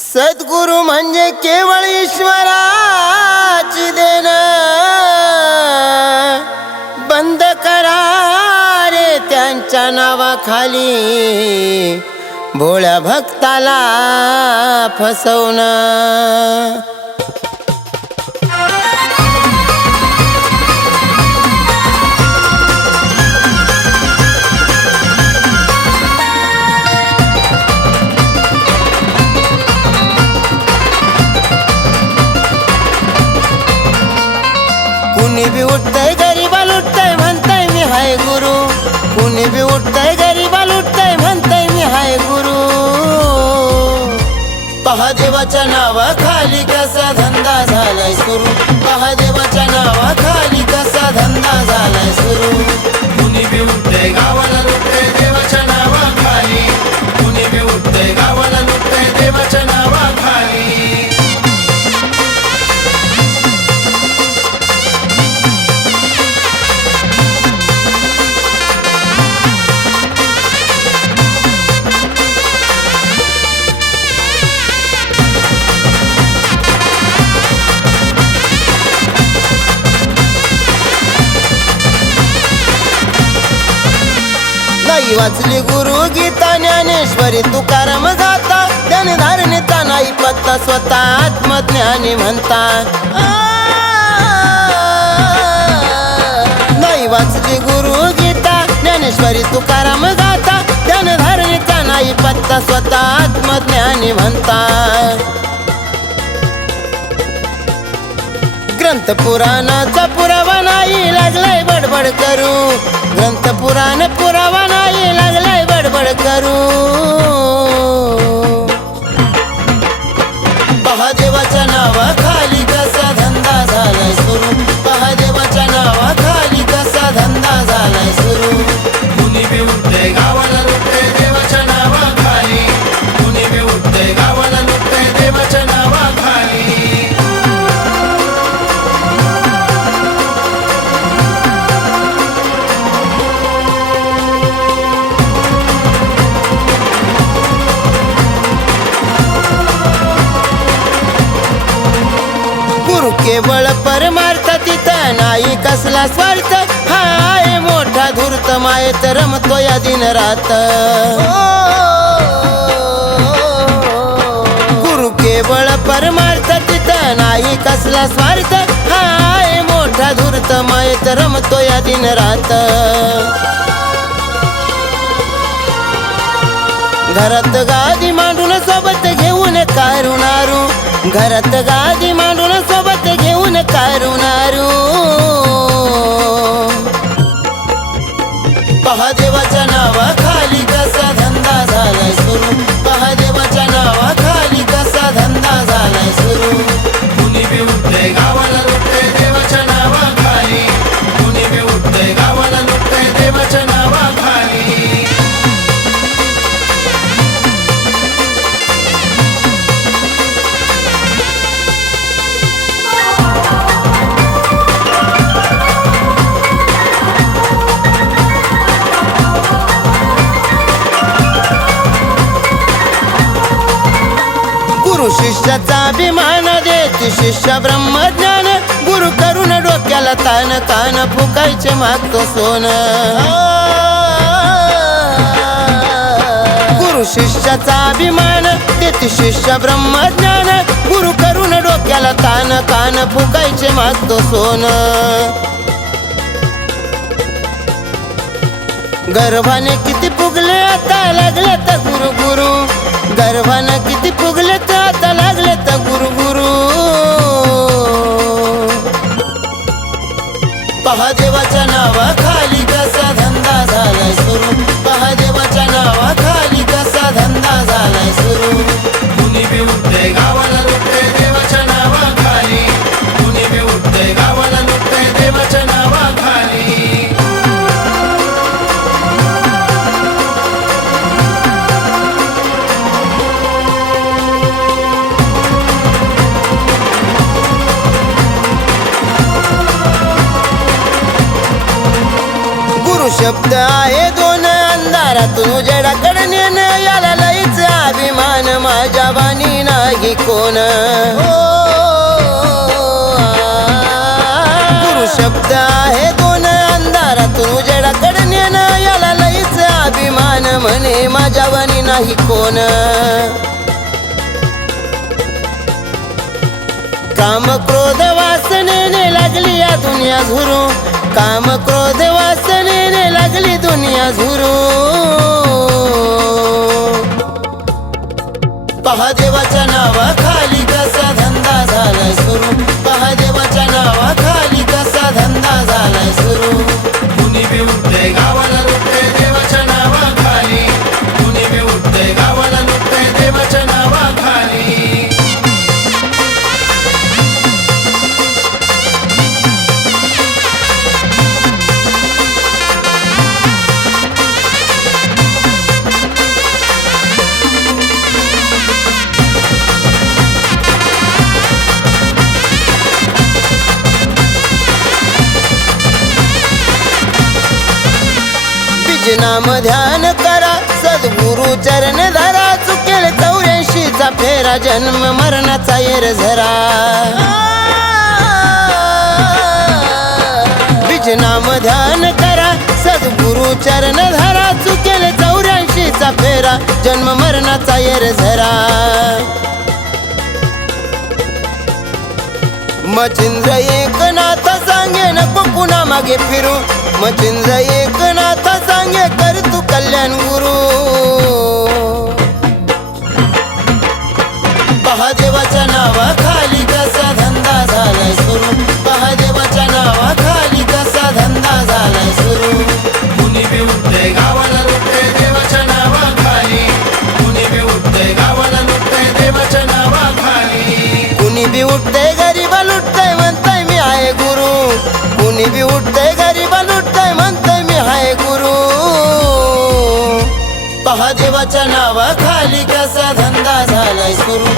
सद्गुरु म्हणजे केवळ ईश्वराची देण, बंद करा रे त्यांच्या नावाखाली भोळ्या भक्ताला फसवणं। कुणी बी उठतय गरीबा लुटतय म्हणतय मी हाय गुरु, कुणी बी उठतय गरीबा लुटतय म्हणतय मी हाय गुरु। पहा देवाच्या नावाखाली कसा धंदा झालाय सुरू, पहा देवाच्या नावाखाली कसा धंदा झालाय सुरू। कुणी बी उठतय गावाला लुटतय देवाच्या नावाखाली, कुणी बी उठतय गावाला लुटतय देवाच्या नावाखाली। नाही वाचली गुरु गीता ज्ञानेश्वरी तुकाराम गाता, ध्यानधारणेचा नाही पत्ता स्वतः आत्मज्ञानी म्हणता। नाही वाचली गुरु गीता ज्ञानेश्वरी तुकाराम गाता, ध्यानधारणेचा नाही पत्ता स्वतः आत्मज्ञानी म्हणता। ग्रंथ पुराणाचा पुरावा नाही लागलाय बडबड करू, ग्रंथ पुराण पुरावा नाही लागलाय बडबड करू। पहा देवाच्या नावाखाली कसा धंदा झालाय सुरू, पहा देवाच्या नावाखाली कसा धंदा झालाय सुरू। कुणी बी उठतय गावाला लुटतय देवाच्या नावाखाली, कुणी बी उठतय गावाला लुटतय देवाच्या नावाखाली। गुरु केवळ परमार्थ तिथं नाही कसला स्वार्थ, हाय मोठा धूर्त मायेत रमतो या दिन रात। गुरु केवळ परमार्थ तिथं नाही कसला स्वार्थ, हाय मोठा धूर्त मायेत रमतो या दिन रात। घरात गादी मांडून सोबत घेऊन कारुणारू, घरात गादी मांडून सोबत घेऊन कारुणारू। पहा देवाच्या नावाखाली कसा धंदा झालाय सुरू, पहा देवाच्या नावाखाली कसा धंदा झालाय सुरू। कुणी बी उठतय गावाला लुटतय देवाच्या नावाखाली, कुणी बी उठतय गावाला लुटतय देवाच्या नावाखाली। गुरु शिष्याचा अभिमान देते शिष्य ब्रह्मज्ञान, गुरु करून डोक्याला तान कान फुकायचे मागतो सोन। गुरु शिष्याचा अभिमान देते शिष्य ब्रह्मज्ञान, गुरु करून डोक्याला तान कान फुकायचे मागतो सोन। गर्भाने किती फुगले आता लागले तर गुरु गुरु, गर्भाने किती फुगले तर आता लागले तर गुरु गुरु। पहा देवाच्या नावाखाली कसा धंदा झालाय सुरू, पहा देवाच्या नावाखाली कसा धंदा झालाय सुरू। कुणी बी उठतय गावाला लुटतय देवाच्या नावाखाली, कुणी बी उठतय गावाला लुटतय देवाच्या नावाखाली। शब्द आहे दोन अंधारातून उजेडाकडे नेणं, याला लईच अभिमान माझ्या वाणी नाही कोण गुरु शब्द आहे दोन अंधारातून उजेडाकडे नेणं याला लईच अभिमान म्हणे माझ्यावानी नाही कोण काम क्रोध वासनेने लागली या दुनिया झुरू काम क्रोध वासनेने लागली दुनिया झुरू पहा देवाच्या नावाखाली कसा धंदा झालाय सुरू पहा देवाच्या नावाखाली कसा धंदा झालाय सुरू कुणी बी उठते गावाला लुटते देवाच्या नावाखाली कुणी बी उठते गावाला लुटते देवाच्या नावाखाली नाम ध्यान करा सद्गुरु चरण धरा चुकेल 84चा फेरा जन्म मरणाचा येर झरा बीज नाम ध्यान करा सद्गुरु चरण धरा चुकेल 84चा फेरा जन्म मरणाचा येर झरा मचिंद्र एकनाथ सांगे नको पुन्हा मागे फिरू मचिंद्र एकनाथ सांगे कर तू कल्याण गुरु पहा देवाच्या नावाखाली कसा धंदा झालाय सुरू पहा देवाच्या नावाखाली कसा धंदा झालाय सुरू कुणी बी उठते गावाला लुटते देवाच्या नावाखाली कुणी बी उठते गावाला लुटते देवाच्या नावाखाली कुणी बी उठते गरीबा लुटते म्हणताय मी आहे गुरु कुणी बी उठते गरीबा लुटते म्हणताय मी आहे गुरु पहा देवाच्या नावाखाली कसा धंदा झालाय सुरू